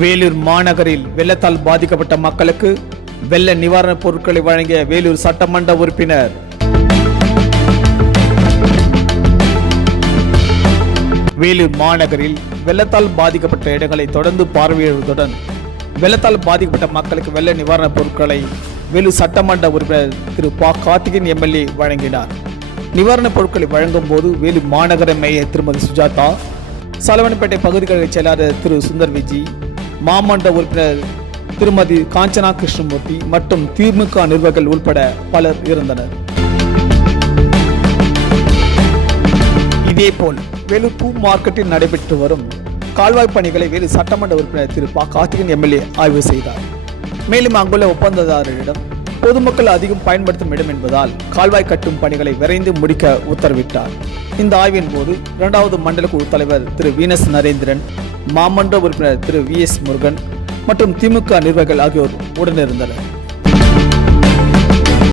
வேலூர் மாநகரில் வெள்ளத்தால் பாதிக்கப்பட்ட மக்களுக்கு வெள்ள நிவாரணப் பொருட்களை வழங்கிய வேலூர் சட்டமன்ற உறுப்பினர். வேலூர் மாநகரில் வெள்ளத்தால் பாதிக்கப்பட்ட இடங்களை தொடர்ந்து பார்வையிடுவதுடன் வெள்ளத்தால் பாதிக்கப்பட்ட மக்களுக்கு வெள்ள நிவாரணப் பொருட்களை வேலூர் சட்டமன்ற உறுப்பினர் திரு ப. கார்த்திகேயன் எம்எல்ஏ வழங்கினார். நிவாரணப் பொருட்களை வழங்கும் போது வேலூர் மாநகர மேயர் திருமதி சுஜாதா, சலவனப்பேட்டை பகுதிகளை செயலாளர் திரு சுந்தர் விஜி, மாமன்ற உறுப்பினர் திருமதி காஞ்சனா கிருஷ்ணமூர்த்தி மற்றும் திமுக நிர்வாகிகள் உட்பட பலர் இருந்தனர். இதேபோல் வேலூர் பூ மார்க்கெட்டில் நடைபெற்று வரும் கால்வாய் பணிகளை வேலூர் சட்டமன்ற உறுப்பினர் திரு ப. கார்த்திகேயன் எம்எல்ஏ ஆய்வு செய்தார். மேலும் அங்குள்ள ஒப்பந்ததாரரிடம் பொதுமக்கள் அதிகம் பயன்படுத்தும் இடம் என்பதால் கால்வாய் கட்டும் பணிகளை விரைந்து முடிக்க உத்தரவிட்டார். இந்த ஆய்வின் போது 2வது மண்டல குழு தலைவர் திரு வீனஸ் நரேந்திரன், மாமன்ற உறுப்பினர் திரு வி.எஸ். முருகன் மற்றும் திமுக நிர்வாகிகள் ஆகியோர் உடனிருந்தனர்.